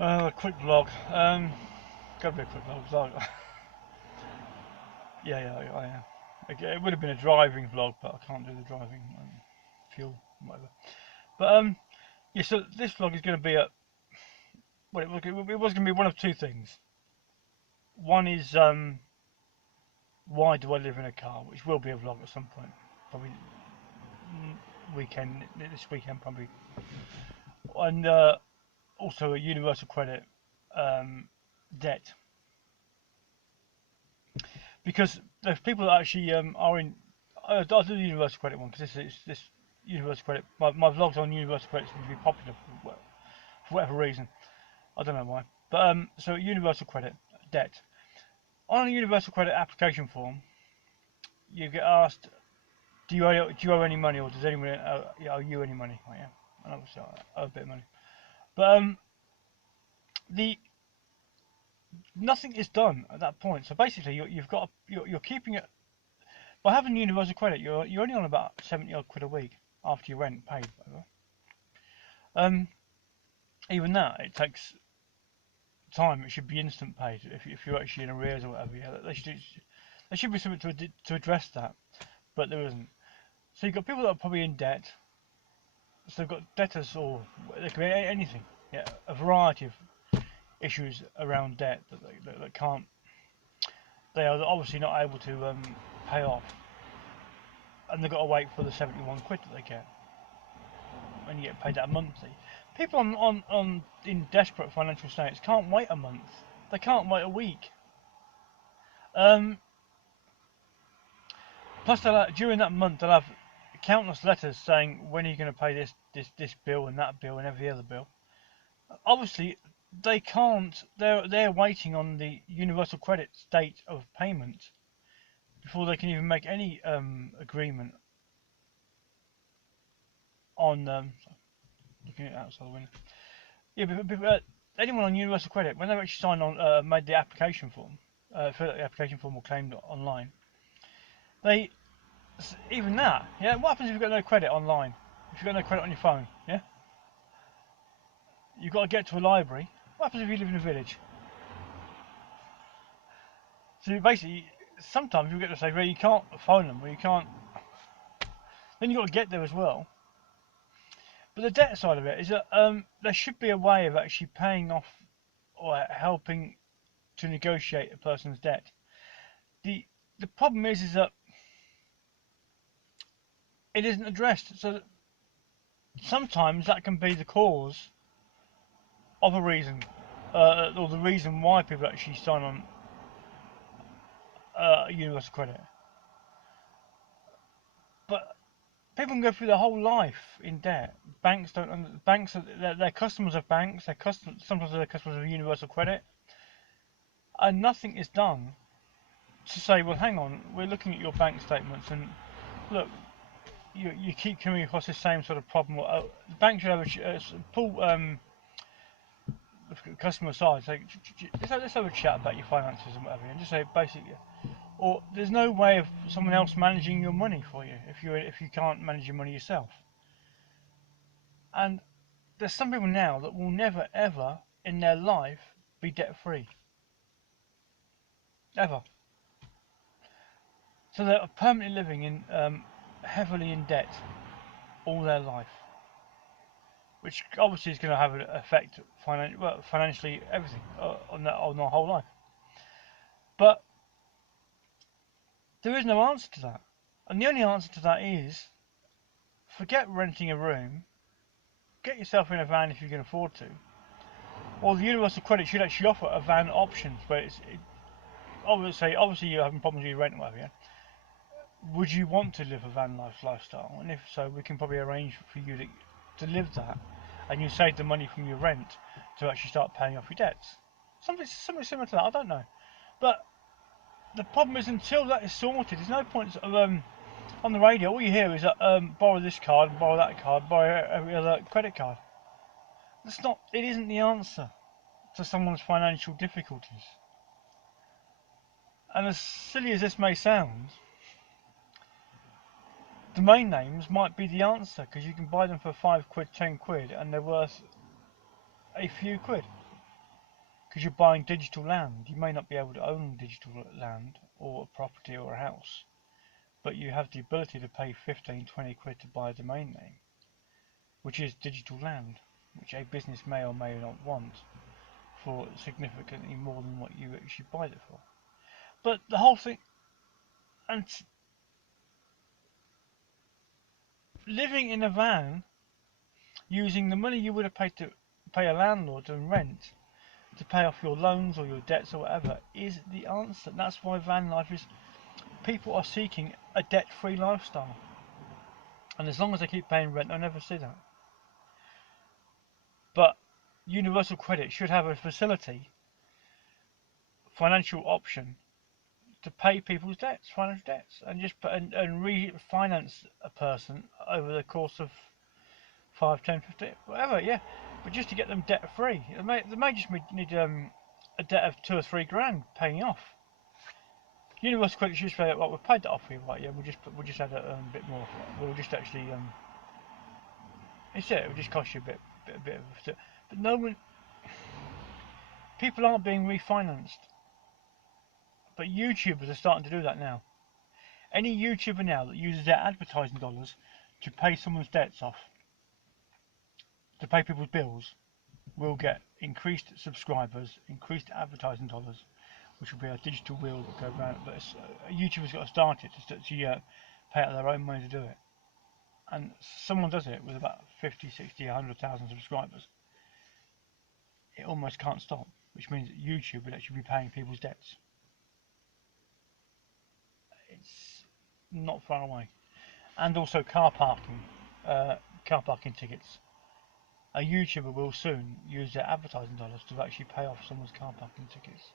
A quick vlog. Gotta be a quick vlog. Yeah, I am. It would have been a driving vlog, but I can't do the driving. Fuel, whatever. But yeah. So this vlog is going to be a. Well, it was going to be one of two things. One is why do I live in a car, which will be a vlog at some point, probably this weekend probably, and also a universal credit um, debt. Because there's people that actually are in. I'll do the universal credit one because this universal credit. My vlogs on universal credit seem to be popular for whatever reason. I don't know why. But so universal credit debt on a universal credit application form, you get asked, do you owe any money, or does anyone owe you any money? Oh, yeah, and obviously I owe a bit of money. But the nothing is done at that point. So basically, you're keeping it. By having universal credit, you're only on about 70 odd quid a week after your rent paid. Whatever. Um, Even that, it takes time. It should be instant paid if you're actually in arrears or whatever. Yeah, there should be something to address that, but there isn't. So you've got people that are probably in debt. So they've got debtors, or they could be anything. Yeah, a variety of issues around debt that can't. They are obviously not able to pay off, and they've got to wait for the 71 quid that they get, and you get paid that monthly. People on in desperate financial states can't wait a month. They can't wait a week. Um, Plus, during that month they'll have countless letters saying when are you going to pay this bill and that bill and every other bill. Obviously, they can't. They're waiting on the universal credit date of payment before they can even make any agreement on. Looking at outside the window. Yeah, anyone on universal credit, when they actually signed on, made the application form, filled out the application form or claimed it online, they even that. Yeah, what happens if you've got no credit online? If you've got no credit on your phone, yeah, you've got to get to a library. What happens if you live in a village? So basically, sometimes you get to say, well, you can't phone them, or you can't. Then you've got to get there as well. But the debt side of it is that there should be a way of actually paying off or helping to negotiate a person's debt. The the problem is that it isn't addressed. So sometimes that can be the cause of a reason, or the reason why people actually sign on universal credit. But people can go through their whole life in debt. Banks don't. Banks are they're customers of banks. Sometimes they're customers of universal credit, and nothing is done to say, well, hang on, we're looking at your bank statements, and look, you keep coming across the same sort of problem. The bank should have pull the customer aside, say, let's have a chat about your finances and whatever, and just say basically, or there's no way of someone else managing your money for you if you can't manage your money yourself. And there's some people now that will never ever in their life be debt free, ever. So they're permanently living in heavily in debt all their life, which obviously is going to have an effect financially everything on their whole life. But there is no answer to that, and the only answer to that is forget renting a room, get yourself in a van if you can afford to, or the universal credit should actually offer a van option where obviously you're having problems with your rent or whatever. Yeah? Would you want to live a van lifestyle? And if so, we can probably arrange for you to live that, and you save the money from your rent to actually start paying off your debts. Something similar to that. I don't know, but the problem is until that is sorted, there's no point of on the radio. All you hear is borrow this card, borrow that card, borrow every other credit card. That's not. It isn't the answer to someone's financial difficulties. And as silly as this may sound, domain names might be the answer because you can buy them for £5, £10, and they're worth a few quid. because you're buying digital land. You may not be able to own digital land or a property or a house, but you have the ability to pay 15, 20 quid to buy a domain name, which is digital land, which a business may or may not want for significantly more than what you actually buy it for. But the whole thing, and living in a van using the money you would have paid to pay a landlord and rent to pay off your loans or your debts or whatever is the answer. That's why van life is. People are seeking a debt-free lifestyle, and as long as they keep paying rent, they'll never see that. But Universal Credit should have a facility, financial option to pay people's debts, financial debts, and just and refinance a person over the course of 5, 10, 15, whatever, yeah. But just to get them debt free, they may just need a debt of 2 or 3 grand paying off. Universal Credit should say, well, we've paid that off for you, right? Yeah, we'll just add a bit more. We'll just actually it's it. It'll just cost you a bit of. But no one, people aren't being refinanced. But YouTubers are starting to do that now. Any YouTuber now that uses their advertising dollars to pay someone's debts off, to pay people's bills, will get increased subscribers, increased advertising dollars, which will be a digital wheel that go around. But YouTubers got to start it to pay out their own money to do it. And someone does it with about 50, 60, 100,000 subscribers. It almost can't stop, which means that YouTube would actually be paying people's debts. It's not far away. And also car parking tickets. A YouTuber will soon use their advertising dollars to actually pay off someone's car parking tickets.